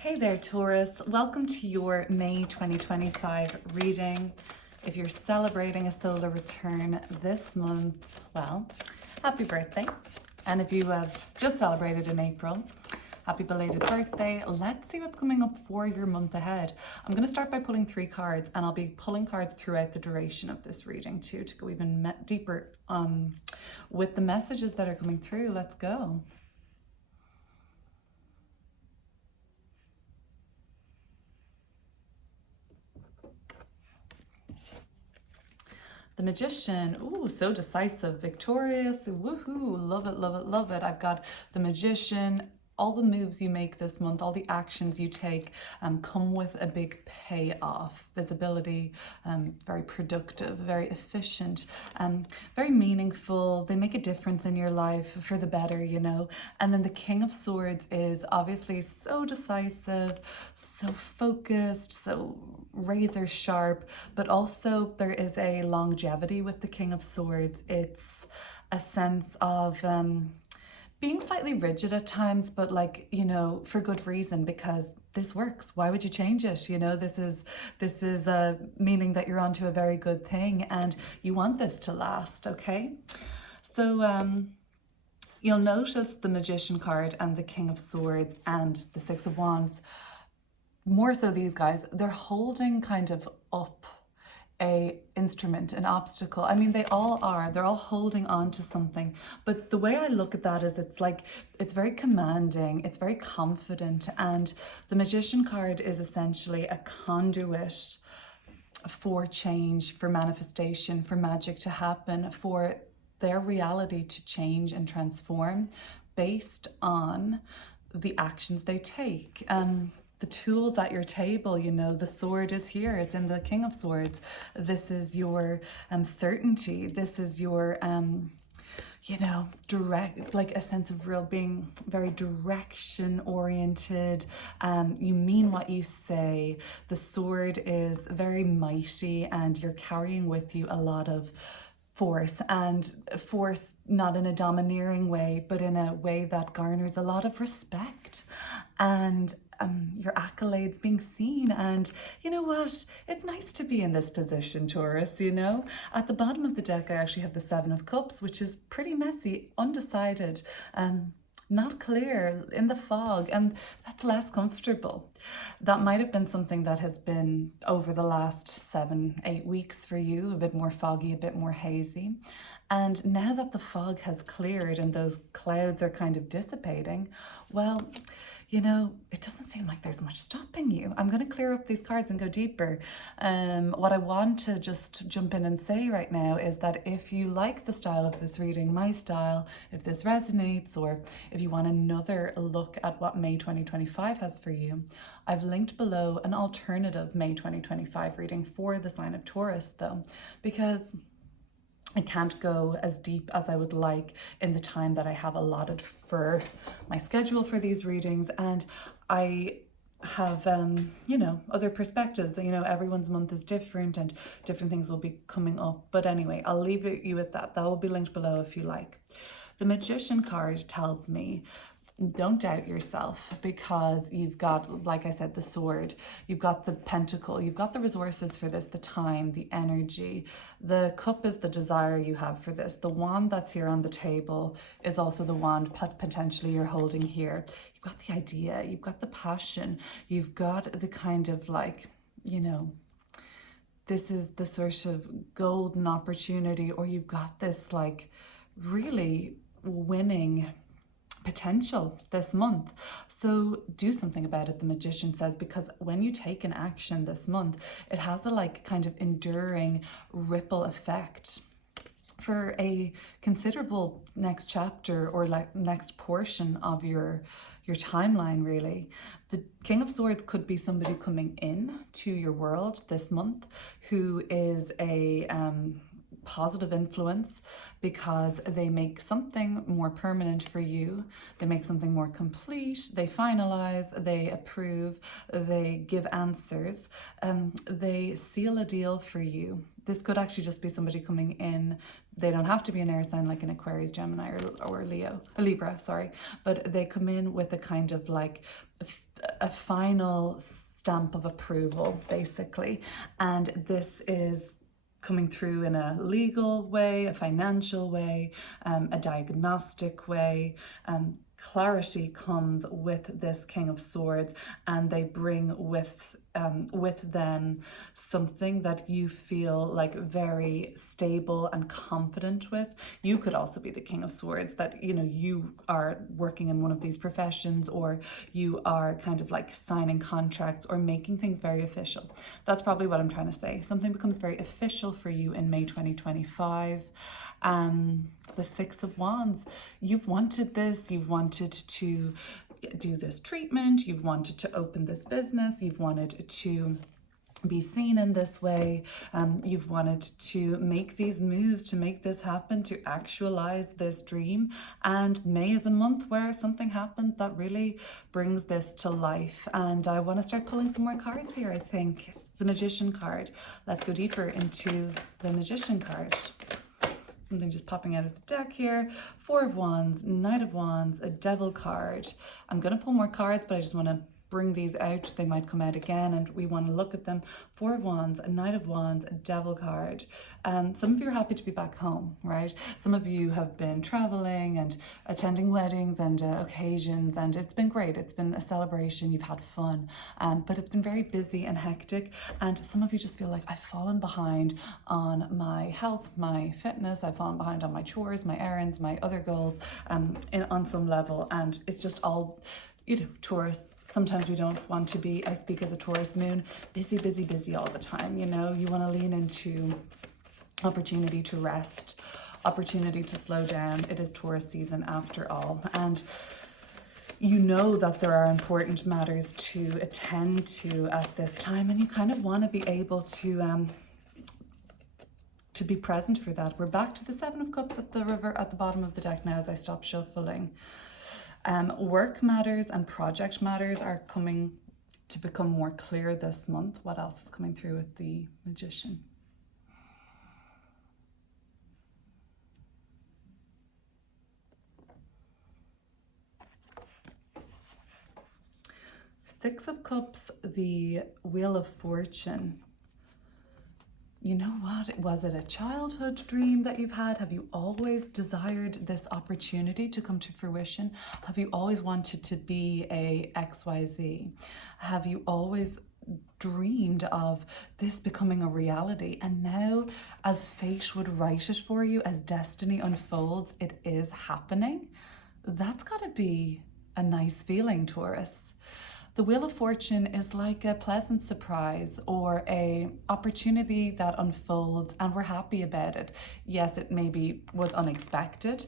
Hey there, Taurus. Welcome to your May 2025 reading. If you're celebrating a solar return this month, well, happy birthday. And if you have just celebrated in April, happy belated birthday. Let's see what's coming up for your month ahead. I'm going to start by pulling 3 cards, and I'll be pulling cards throughout the duration of this reading too, to go even deeper with the messages that are coming through. Let's go. The Magician, ooh, so decisive, victorious, woohoo, love it, love it, love it. I've got the Magician. All the moves you make this month, all the actions you take come with a big payoff. Visibility, very productive, very efficient, very meaningful. They make a difference in your life for the better, you know. And then the King of Swords is obviously so decisive, so focused, so razor sharp, but also there is a longevity with the King of Swords. It's a sense of being slightly rigid at times, but like, you know, for good reason, because this works. Why would you change it? You know, this is meaning that you're onto a very good thing and you want this to last, okay? So you'll notice the Magician card and the King of Swords and the Six of Wands, more so these guys, they're holding kind of up a instrument, an obstacle. I mean, they all are. They're all holding on to something. But the way I look at that is it's like, it's very commanding, it's very confident. And the Magician card is essentially a conduit for change, for manifestation, for magic to happen, for their reality to change and transform based on the actions they take. The tools at your table, you know, the sword is here. It's in the King of Swords. This is your certainty. This is your, you know, direct, like a sense of real being very direction oriented. You mean what you say. The sword is very mighty and you're carrying with you a lot of force, and force not in a domineering way, but in a way that garners a lot of respect and your accolades being seen. And you know what? It's nice to be in this position, Taurus, you know? At the bottom of the deck, I actually have the Seven of Cups, which is pretty messy, undecided, not clear, in the fog, and that's less comfortable. That might have been something that has been over the last 7-8 weeks for you, a bit more foggy, a bit more hazy. And now that the fog has cleared and those clouds are kind of dissipating, well, you know, it doesn't seem like there's much stopping you. I'm going to clear up these cards and go deeper. What I want to just jump in and say right now is that if you like the style of this reading, my style, if this resonates, or if you want another look at what May 2025 has for you, I've linked below an alternative May 2025 reading for the sign of Taurus though, because I can't go as deep as I would like in the time that I have allotted for my schedule for these readings. And I have, you know, other perspectives. You know, everyone's month is different and different things will be coming up. But anyway, I'll leave you with that. That will be linked below if you like. The Magician card tells me, don't doubt yourself, because you've got, like I said, the sword, you've got the pentacle, you've got the resources for this, the time, the energy. The cup is the desire you have for this. The wand that's here on the table is also the wand potentially you're holding here. You've got the idea, you've got the passion, you've got the kind of like, you know, this is the sort of golden opportunity, or you've got this like really winning potential this month. So do something about it, the Magician says, because when you take an action this month, it has a like kind of enduring ripple effect for a considerable next chapter, or like next portion of your timeline, really. The King of Swords could be somebody coming in to your world this month who is a positive influence, because they make something more permanent for you, they make something more complete, they finalize, they approve, they give answers, they seal a deal for you. This could actually just be somebody coming in. They don't have to be an air sign like an Aquarius, Gemini, or Libra, sorry, but they come in with a kind of like a final stamp of approval, basically. And this is coming through in a legal way, a financial way, a diagnostic way. Clarity comes with this King of Swords, and they bring with them something that you feel like very stable and confident with. You could also be the King of Swords, that you are working in one of these professions, or you are kind of like signing contracts or making things very official. That's probably what I'm trying to say. Something becomes very official for you in May 2025. The Six of Wands, you've wanted this, you've wanted to do this treatment, you've wanted to open this business, you've wanted to be seen in this way, you've wanted to make these moves to make this happen, to actualize this dream. And May is a month where something happens that really brings this to life. And I want to start pulling some more cards here, I think. The Magician card. Let's go deeper into the Magician card. Something just popping out of the deck here. Four of Wands, Knight of Wands, a Devil card. I'm going to pull more cards, but I just want to bring these out. They might come out again and we want to look at them. Four of Wands, a Knight of Wands, a Devil card. Some of you are happy to be back home, right? Some of you have been traveling and attending weddings and occasions, and it's been great. It's been a celebration. You've had fun, but it's been very busy and hectic. And some of you just feel like, I've fallen behind on my health, my fitness. I've fallen behind on my chores, my errands, my other goals, on some level. And it's just all, Taurus. Sometimes we don't want to be, I speak as a Taurus moon, busy, busy, busy all the time. You want to lean into opportunity to rest, opportunity to slow down. It is Taurus season after all. And you know that there are important matters to attend to at this time, and you kind of want to be able to be present for that. We're back to the Seven of Cups at the bottom of the deck now as I stop shuffling. Work matters and project matters are coming to become more clear this month. What else is coming through with the Magician? Six of Cups, the Wheel of Fortune. You know what? Was it a childhood dream that you've had? Have you always desired this opportunity to come to fruition? Have you always wanted to be a XYZ? Have you always dreamed of this becoming a reality? And now, as fate would write it for you, as destiny unfolds, it is happening. That's got to be a nice feeling, Taurus. The Wheel of Fortune is like a pleasant surprise or a opportunity that unfolds and we're happy about it. Yes, it maybe was unexpected,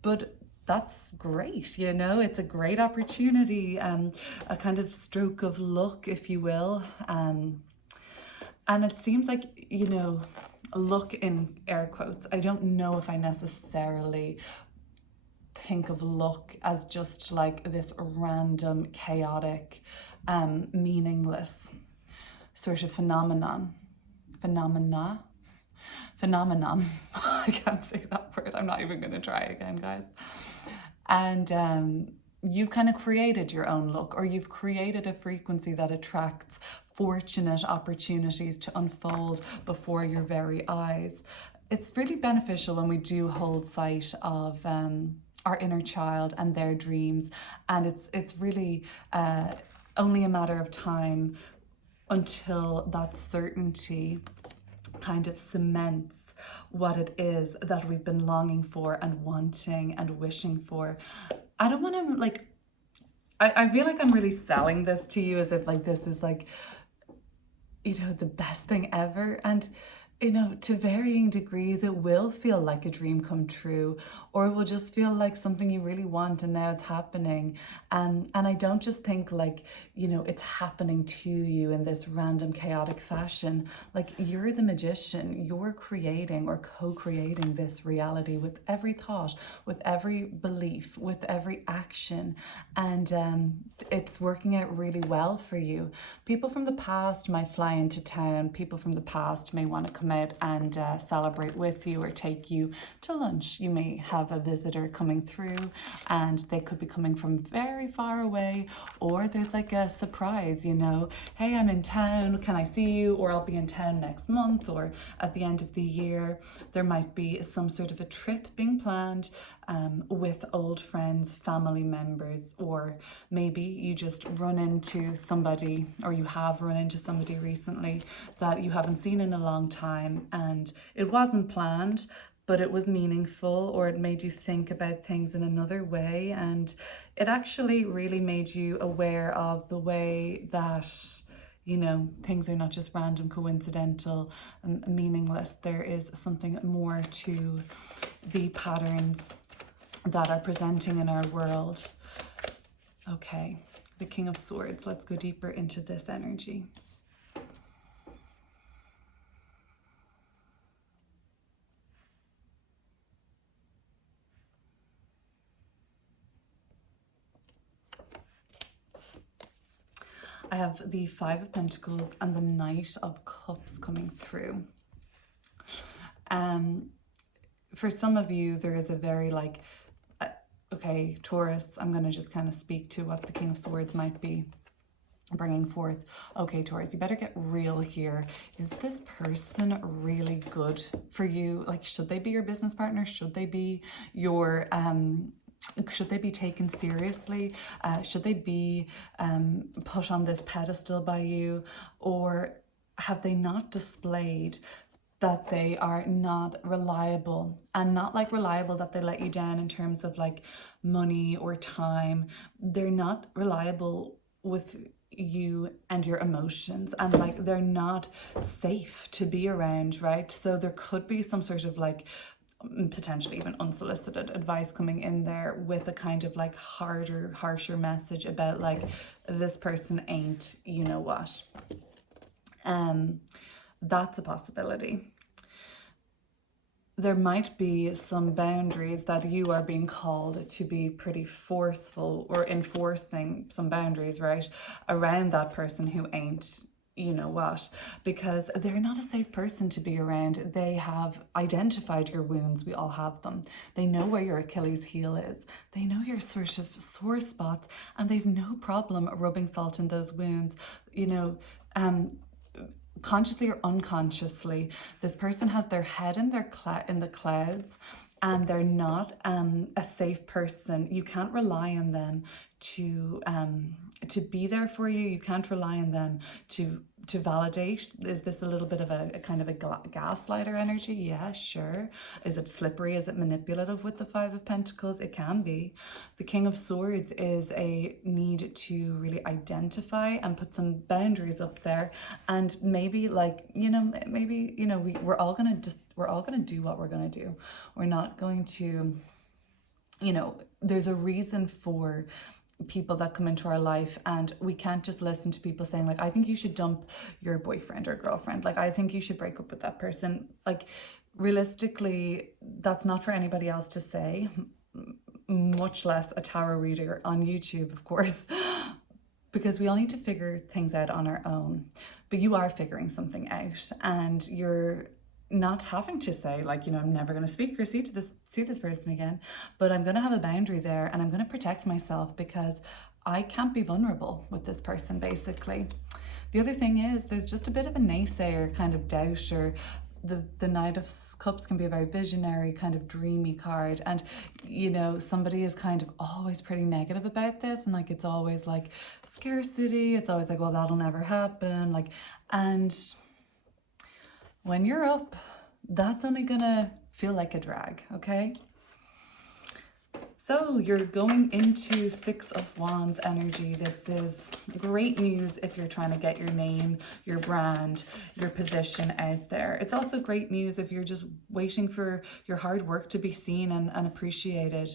but that's great, it's a great opportunity, a kind of stroke of luck, if you will. And it seems like, luck in air quotes. I don't know if I necessarily think of luck as just like this random, chaotic, meaningless sort of phenomenon. I can't say that word. I'm not even going to try again, guys. And you've kind of created your own luck, or you've created a frequency that attracts fortunate opportunities to unfold before your very eyes. It's really beneficial when we do hold sight of our inner child and their dreams, and it's really only a matter of time until that certainty kind of cements what it is that we've been longing for and wanting and wishing for. I don't want to I feel like I'm really selling this to you as if this is the best thing ever, and to varying degrees, it will feel like a dream come true, or it will just feel like something you really want and now it's happening. And I don't just think it's happening to you in this random chaotic fashion. You're the magician, you're creating or co-creating this reality with every thought, with every belief, with every action. And it's working out really well for you. People from the past might fly into town. People from the past may want to come come out and celebrate with you or take you to lunch. You may have a visitor coming through and they could be coming from very far away, or there's like a surprise, you know, hey, I'm in town, can I see you? Or I'll be in town next month, or at the end of the year. There might be some sort of a trip being planned with old friends, family members, or maybe you just run into somebody, or you have run into somebody recently that you haven't seen in a long time, and it wasn't planned, but it was meaningful, or it made you think about things in another way, and it actually really made you aware of the way that, you know, things are not just random, coincidental, and meaningless. There is something more to the patterns that are presenting in our world. Okay, the King of Swords. Let's go deeper into this energy. I have the Five of Pentacles and the Knight of Cups coming through. For some of you, there is a very like, okay, Taurus, I'm going to just kind of speak to what the King of Swords might be bringing forth. Okay, Taurus, you better get real here. Is this person really good for you? Like, should they be your business partner? Should they be your, should they be taken seriously? Should they be put on this pedestal by you? Or have they not displayed that they are not reliable, and not like reliable that they let you down in terms of like money or time? They're not reliable with you and your emotions, and like they're not safe to be around, right? So there could be some sort of like potentially even unsolicited advice coming in there with a kind of like harder, harsher message about like, this person ain't, you know what. That's a possibility. There might be some boundaries that you are being called to be pretty forceful, or enforcing some boundaries, right, around that person who ain't, you know what, because they're not a safe person to be around. They have identified your wounds. We all have them. They know where your Achilles heel is. They know your sort of sore spots, and they've no problem rubbing salt in those wounds, you know, consciously or unconsciously. This person has their head in the clouds, and they're not a safe person. You can't rely on them to be there for you. You can't rely on them to validate. Is this a little bit of a kind of a gaslighter energy? Yeah, sure. Is it slippery? Is it manipulative with the Five of Pentacles? It can be. The King of Swords is a need to really identify and put some boundaries up there, and maybe like, you know, maybe, you know, we're all gonna do what we're gonna do. We're not going to, you know, there's a reason for people that come into our life, and we can't just listen to people saying like, I think you should dump your boyfriend or girlfriend, like I think you should break up with that person. Like, realistically, that's not for anybody else to say, much less a tarot reader on YouTube, of course, because we all need to figure things out on our own. But you are figuring something out, and you're not having to say like, you know, I'm never going to speak or see this person again, but I'm going to have a boundary there, and I'm going to protect myself because I can't be vulnerable with this person, basically. The other thing is, there's just a bit of a naysayer kind of doubt, or the Knight of Cups can be a very visionary, kind of dreamy card, and you know, somebody is kind of always pretty negative about this, and like it's always like scarcity, it's always like, well, that'll never happen, like, and when you're up, that's only gonna feel like a drag, okay? So you're going into Six of Wands energy. This is great news if you're trying to get your name, your brand, your position out there. It's also great news if you're just waiting for your hard work to be seen and appreciated,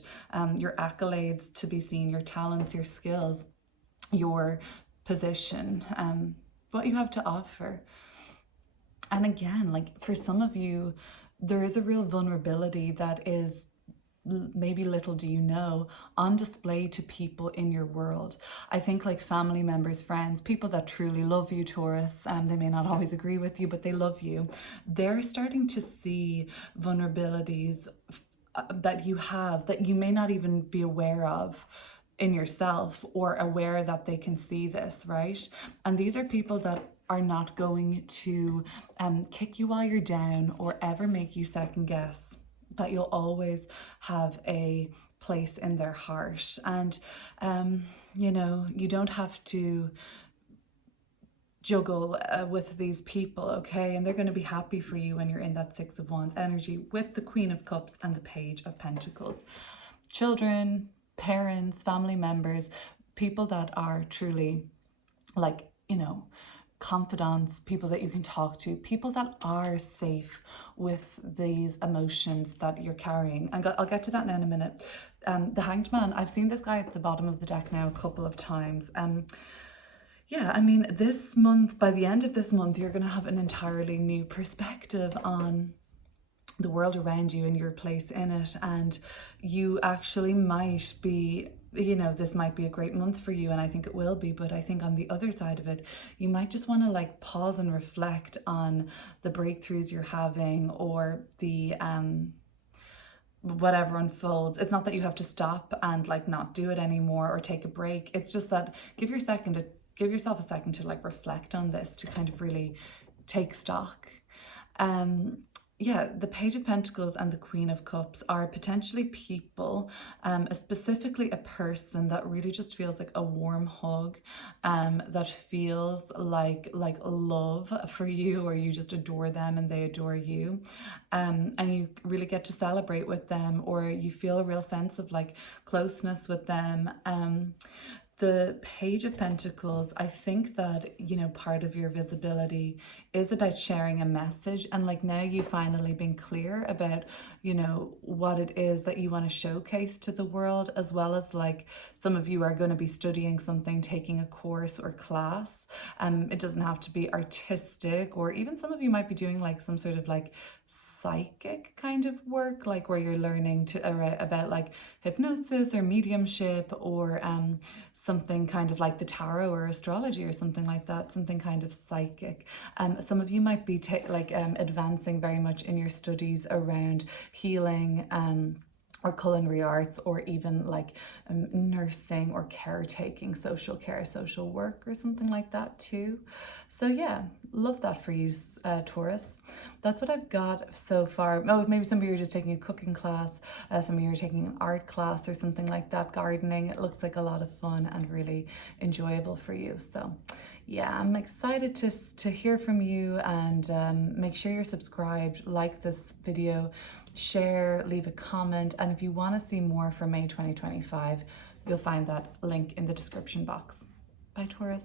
your accolades to be seen, your talents, your skills, your position, what you have to offer. And again, like for some of you, there is a real vulnerability that is maybe little do you know, on display to people in your world. I think like family members, friends, people that truly love you, Taurus, and they may not always agree with you, but they love you. They're starting to see vulnerabilities that you have that you may not even be aware of in yourself, or aware that they can see this, right? And these are people that are not going to kick you while you're down or ever make you second guess, that you'll always have a place in their heart. And you know, you don't have to juggle with these people, okay? And they're going to be happy for you when you're in that Six of Wands energy with the Queen of Cups and the Page of Pentacles. Children, parents, family members, people that are truly like, you know, confidants, people that you can talk to, people that are safe with these emotions that you're carrying. And I'll get to that now in a minute. The Hanged Man, I've seen this guy at the bottom of the deck now a couple of times. Yeah, I mean, this month, by the end of this month, you're going to have an entirely new perspective on the world around you and your place in it. And you actually might be, you know, this might be a great month for you, and I think it will be, but I think on the other side of it, you might just want to like pause and reflect on the breakthroughs you're having, or the whatever unfolds. It's not that you have to stop and like not do it anymore or take a break. It's just that give yourself a second to like reflect on this, to kind of really take stock. Yeah, the Page of Pentacles and the Queen of Cups are potentially people, specifically a person that really just feels like a warm hug, that feels like love for you, or you just adore them and they adore you, and you really get to celebrate with them, or you feel a real sense of like closeness with them. The Page of Pentacles, I think that, you know, part of your visibility is about sharing a message, and like now you've finally been clear about, you know, what it is that you want to showcase to the world, as well as like some of you are going to be studying something, taking a course or class. It doesn't have to be artistic, or even some of you might be doing like some sort of like psychic kind of work, like where you're learning to about like hypnosis or mediumship, or something kind of like the tarot or astrology or something like that, something kind of psychic. Some of you might be advancing very much in your studies around healing, or culinary arts, or even like nursing or caretaking, social care, social work, or something like that too. So yeah, love that for you, Taurus. That's what I've got so far. Oh, maybe some of you are just taking a cooking class, some of you are taking an art class or something like that, gardening. It looks like a lot of fun and really enjoyable for you. So yeah, I'm excited to hear from you, and make sure you're subscribed, like this video, share, leave a comment, and if you want to see more for May 2025, you'll find that link in the description box. Bye, Taurus.